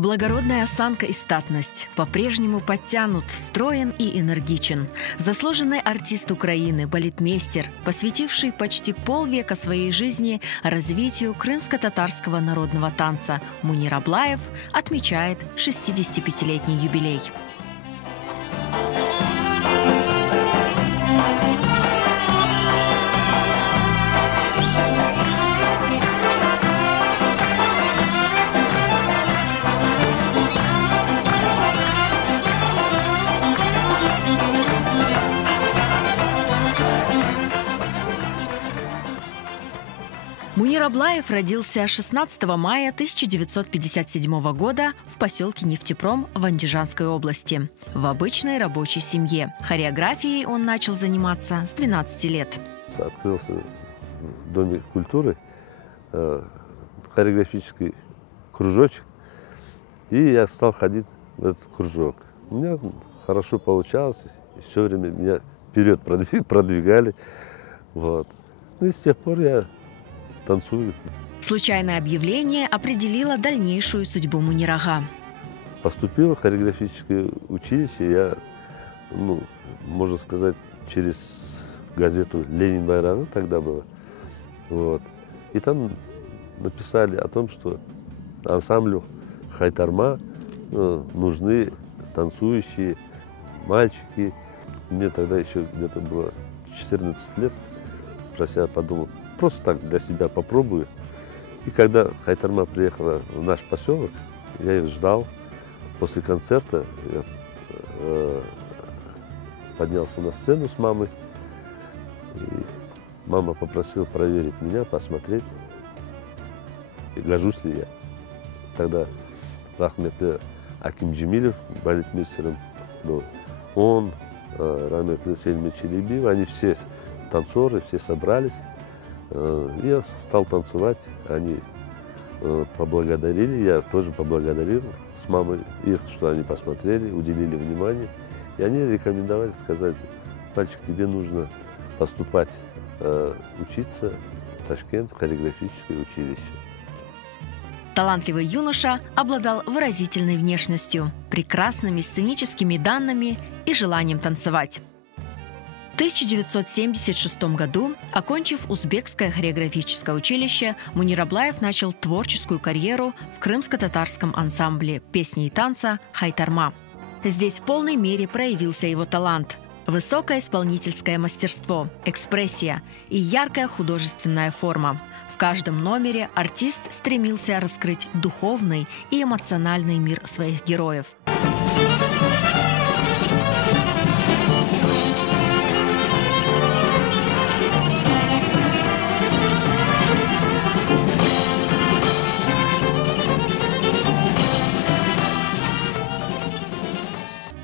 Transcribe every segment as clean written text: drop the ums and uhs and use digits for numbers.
Благородная осанка и статность, по-прежнему подтянут, строен и энергичен. Заслуженный артист Украины, балетмейстер, посвятивший почти полвека своей жизни развитию крымско-татарского народного танца, Мунир Аблаев отмечает 65-летний юбилей. Мунир Аблаев родился 16 мая 1957 года в поселке Нефтепром в Андижанской области, в обычной рабочей семье. Хореографией он начал заниматься с 12 лет. Открылся в Доме культуры хореографический кружочек, и я стал ходить в этот кружок. У меня хорошо получалось, и все время меня вперед продвигали. Вот. И с тех пор я танцую. Случайное объявление определило дальнейшую судьбу Мунирага. Поступил в хореографическое училище. Я, можно сказать, через газету «Ленин Байрагы» тогда было. Вот. И там написали о том, что ансамблю Хайтарма нужны танцующие мальчики. Мне тогда еще где-то было 14 лет. Про себя подумал, просто так для себя попробую. И когда Хайтарма приехала в наш поселок, я их ждал. После концерта я поднялся на сцену с мамой. И мама попросила проверить меня, посмотреть, и гожусь ли я. Тогда рахметли Аким Джемилев, балетмейстером был. Он, рахметли Сельма Челебиев, они все танцоры, все собрались. Я стал танцевать, они поблагодарили, я тоже поблагодарил с мамой их, что они посмотрели, уделили внимание. И они рекомендовали, сказать: мальчик, тебе нужно поступать, учиться в Ташкент, в хореографическое училище. Талантливый юноша обладал выразительной внешностью, прекрасными сценическими данными и желанием танцевать. В 1976 году, окончив Узбекское хореографическое училище, Мунир Аблаев начал творческую карьеру в крымско-татарском ансамбле песни и танца «Хайтарма». Здесь в полной мере проявился его талант, высокое исполнительское мастерство, экспрессия и яркая художественная форма. В каждом номере артист стремился раскрыть духовный и эмоциональный мир своих героев.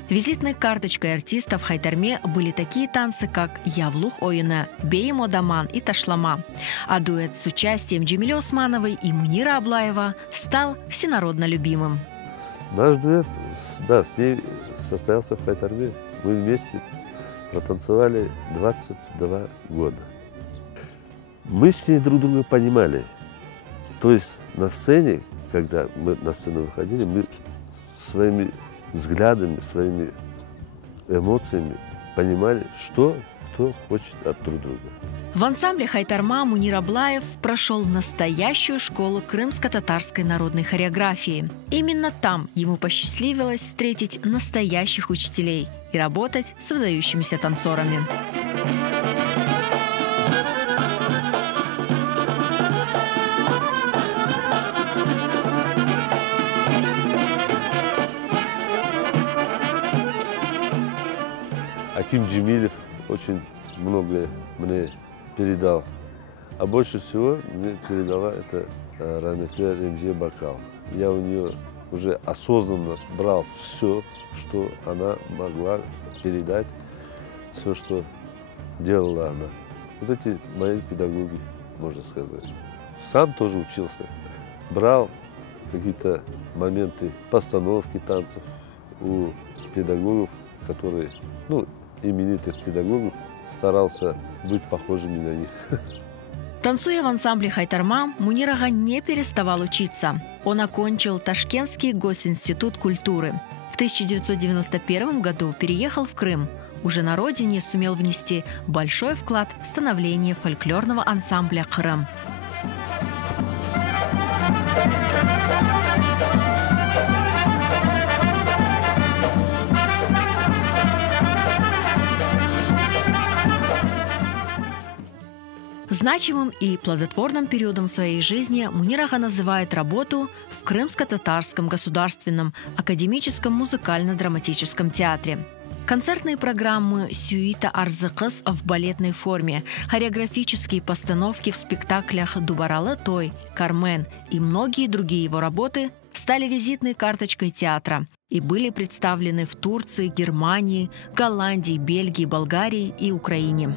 Визитной карточкой артиста в Хайтарме были такие танцы, как «Явлух ойына», «Бейм одаман» и «Ташлама». А дуэт с участием Джемили Османовой и Мунира Аблаева стал всенародно любимым. Наш дуэт, да, с ней состоялся в Хайтарме. Мы вместе протанцевали 22 года. Мы с ней друг друга понимали. То есть на сцене, когда мы на сцену выходили, мы своими взглядами, своими эмоциями понимали, что кто хочет от друг друга. В ансамбле Хайтарма Мунир Аблаев прошел настоящую школу крымско-татарской народной хореографии. Именно там ему посчастливилось встретить настоящих учителей и работать с выдающимися танцорами. Аким Джемилев очень многое мне передал. А больше всего мне передала это рахметли Ремзе Бакал. Я у нее уже осознанно брал все, что она могла передать, все, что делала она. Вот эти мои педагоги, можно сказать. Сам тоже учился. Брал какие-то моменты постановки танцев у педагогов, которые, именитых педагогов, старался быть похожими на них. Танцуя в ансамбле «Хайтарма», Мунир ага не переставал учиться. Он окончил Ташкентский госинститут культуры. В 1991 году переехал в Крым. Уже на родине сумел внести большой вклад в становление фольклорного ансамбля «Крым». Значимым и плодотворным периодом своей жизни Мунир ага называет работу в Крымско-Татарском государственном академическом музыкально-драматическом театре. Концертные программы «Сюита Арзыкыс» в балетной форме, хореографические постановки в спектаклях «Дубаралы той», «Кармен» и многие другие его работы стали визитной карточкой театра и были представлены в Турции, Германии, Голландии, Бельгии, Болгарии и Украине.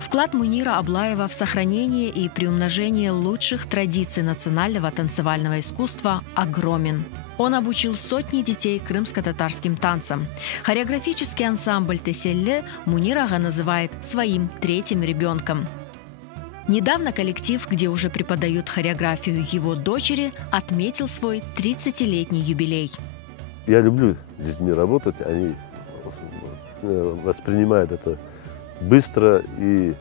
Вклад Мунира Аблаева в сохранение и приумножение лучших традиций национального танцевального искусства огромен. Он обучил сотни детей крымско-татарским танцам. Хореографический ансамбль «Теселле» Мунир ага называет своим третьим ребенком. Недавно коллектив, где уже преподают хореографию его дочери, отметил свой 30-летний юбилей. Я люблю с детьми работать, они воспринимают это быстро и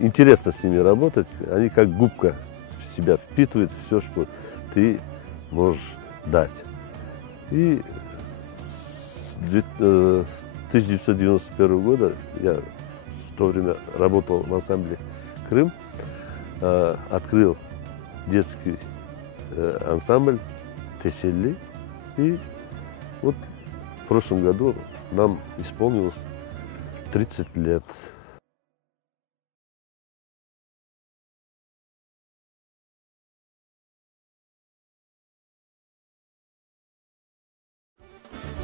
интересно с ними работать. Они как губка в себя впитывают все, что ты можешь дать. И с 1991 года я в то время работал в ансамбле «Крым», открыл детский ансамбль «Теселли». И вот в прошлом году нам исполнилось 30 лет.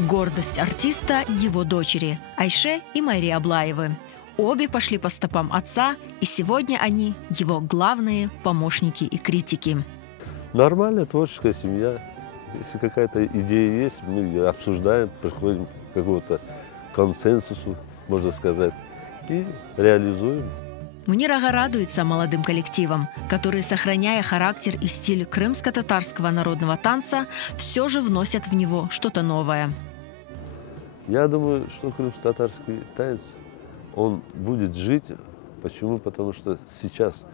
Гордость артиста – его дочери Айше и Майри Аблаевы. Обе пошли по стопам отца, и сегодня они – его главные помощники и критики. Нормальная творческая семья. Если какая-то идея есть, мы ее обсуждаем, приходим к какому-то консенсусу, можно сказать, и реализуем. Мунир ага радуется молодым коллективам, которые, сохраняя характер и стиль крымско-татарского народного танца, все же вносят в него что-то новое. Я думаю, что крымско-татарский танец, он будет жить. Почему? Потому что сейчас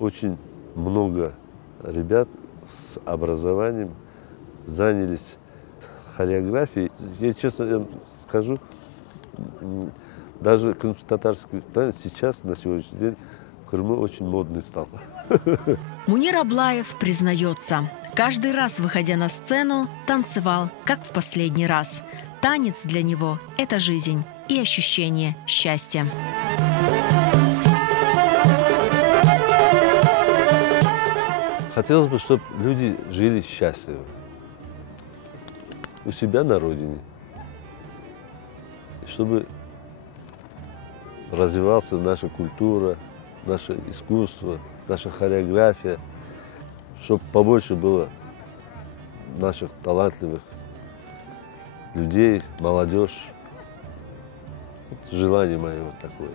очень много ребят с образованием занялись хореографией. Я честно скажу, даже крымско-татарский танец сейчас, на сегодняшний день, в Крыму очень модный стал. Мунир Аблаев признается, каждый раз, выходя на сцену, танцевал, как в последний раз. Танец для него – это жизнь и ощущение счастья. Хотелось бы, чтобы люди жили счастливо у себя на родине, чтобы развивалась наша культура, наше искусство, наша хореография, чтобы побольше было наших талантливых людей, молодежь. Вот желание мое вот такое.